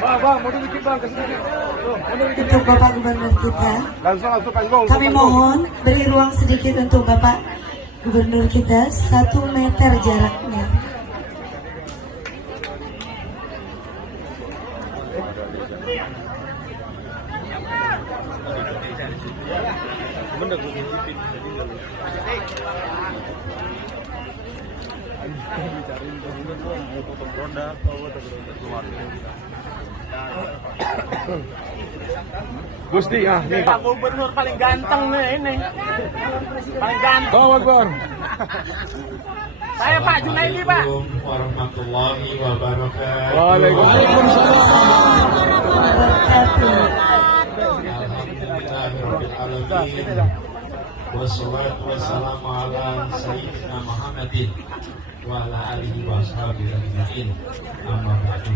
Bang, mau dikit bang, kasih dikit. Untuk Bapak Gubernur kita, Langsung kasih. kami mohon beri ruang sedikit untuk Bapak Gubernur kita, 1 meter jaraknya. Gusti ya, nih. Pak Gubernur paling ganteng nih ini. Paling ganteng. Bawa Akbar. Saya Pak Junaidi, Pak. Warahmatullahi wabarakatuh. Waalaikumsalam. Alhamdulillahirrahmanirrahim. Wassalatu wassalamu ala sayyidina Muhammadin wa ala alihi wa sahbihi ajma'in. Amma ba'du.